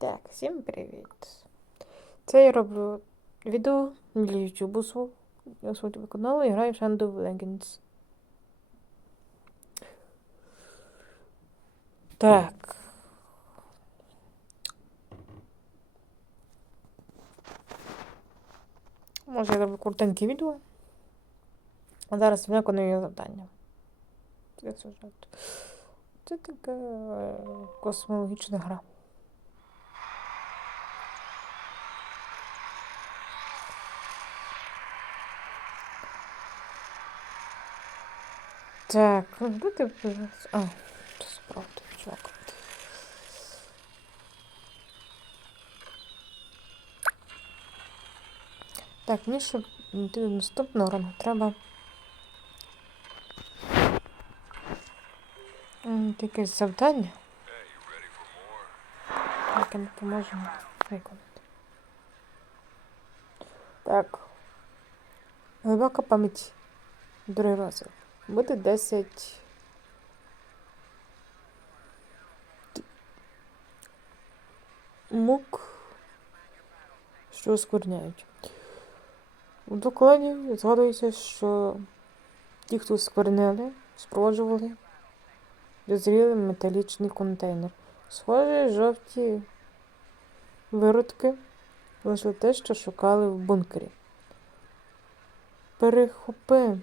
Так, всім привіт. Це я роблю відео для YouTube свого, свого каналу і граю в Shadow Legends. Так. Може, я роблю коротеньке відео. А зараз виконую завдання. Це сюжет. Це така космологічна гра. Так, де ти зараз? А, це справді, чувак. Так, мені йти до наступного рану треба. Якесь завдання. Яке ми поможемо виконати. Так. Глибока пам'ять. Другий розділ. Буде 10. Мук, що оскверняють. У докладі згадується, що ті, хто сквернили, спроводжували дозрілий металічний контейнер. Схожі жовті виродки лише те, що шукали в бункері. Перехопи е,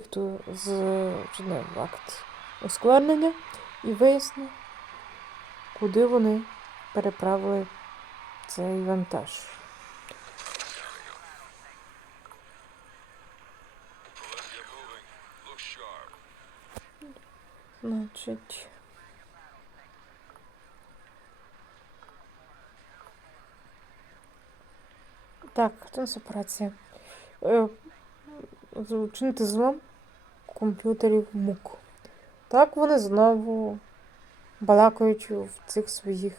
хто зчинив акт осквернення і виясни, куди вони переправили цей вантаж. Значить. Так, хто нас операція? Е, Вчинити злом комп'ютерів мук. Так вони знову балакають в цих своїх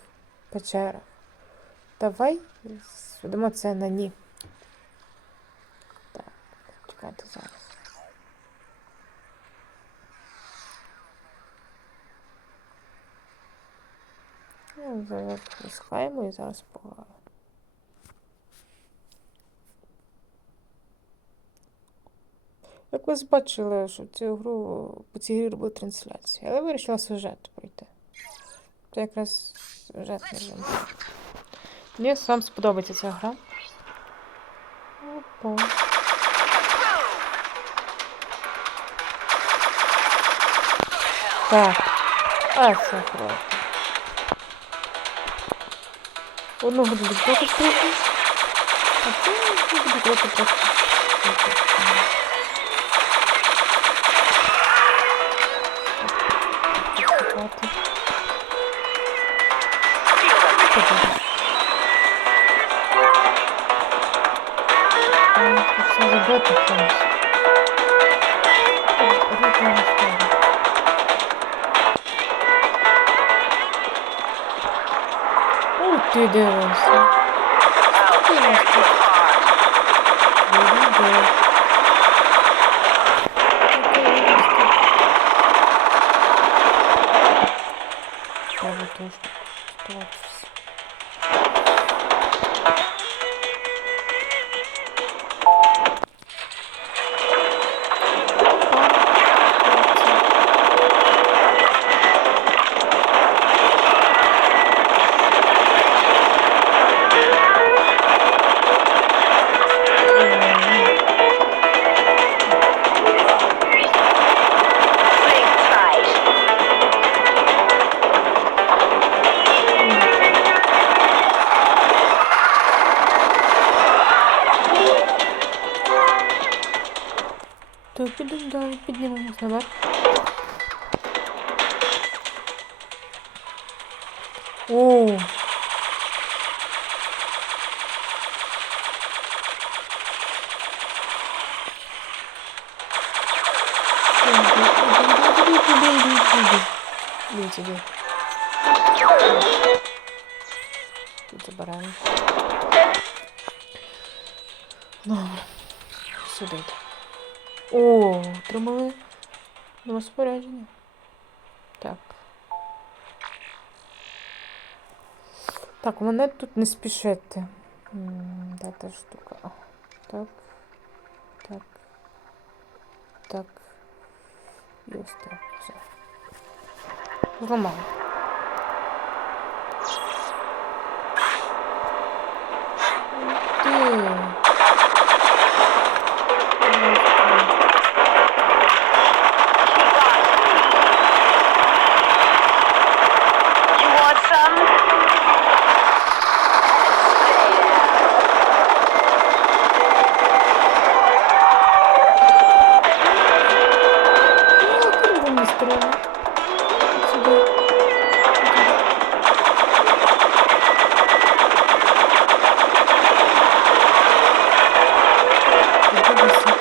печерах. Давай зведемо це на ні. Так, чекайте зараз. Ну, Зараз пускаємо і зараз погано. Як ви бачили, що цю гру по цій грі робили трансляцію, але вирішила сюжет пройти. Це якраз сюжетний режим. Мені сам сподобається ця гра. Опа. Так. А, це круто. Одного буде трохи трохи. А це буде трохи трохи. Там все забито чомусь. Реклама стала. Ух ти, дивися. Так, підемо далі, піднімемось наверх. О! Дивіться, де. Тут забираємо. Добре. Сюди. О, отримали нове спорядження. Так. Так, мене тут не спішити. Де та штука? Так. Так. Так. І ось так. Все. Зламали. Ти. Куди мені стріляє? Сюди. Подивися.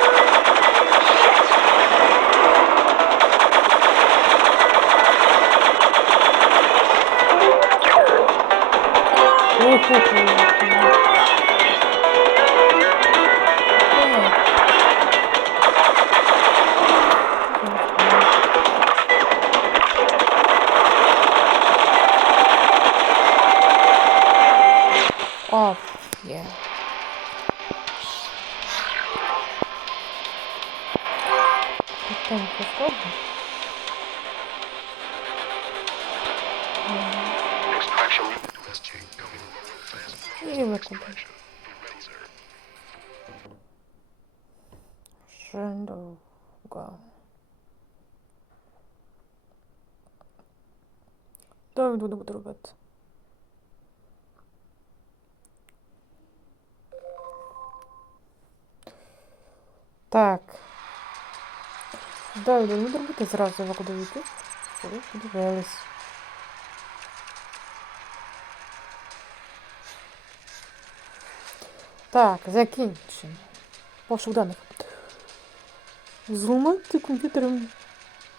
І. Шендовга. Давай буду буду робити. Так. Давай буду робити зразу викудовити. Щоб ви подивились. Так, закінчимо. Пошук даних. Зламати комп'ютером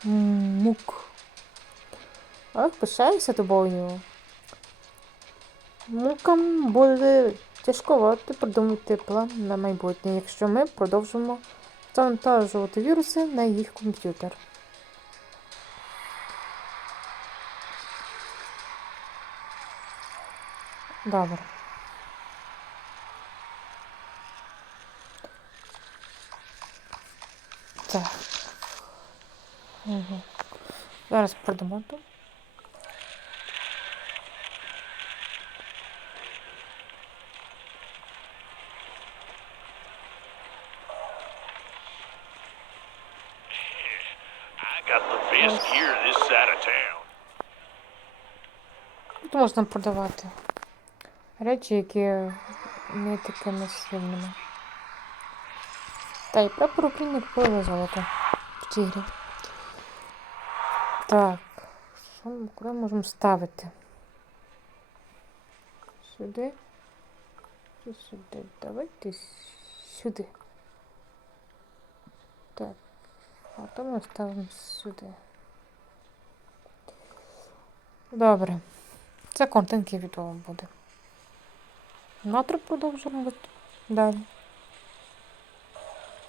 мук. Ах, пишаюся тобою. Мукам буде тяжковато придумати план на майбутнє, якщо ми продовжимо завантажувати віруси на їх комп'ютер. Добре. Так. Угу. Зараз продамо тут. Тут можна продавати речі, які не такими сильними. Та й прапор України купили золото в цій грі. Так, що ми куди можемо ставити? Сюди. Чи сюди? Давайте сюди. Так. А то ми ставимо сюди. Добре. Це контент відео буде. Завтра продовжимо далі.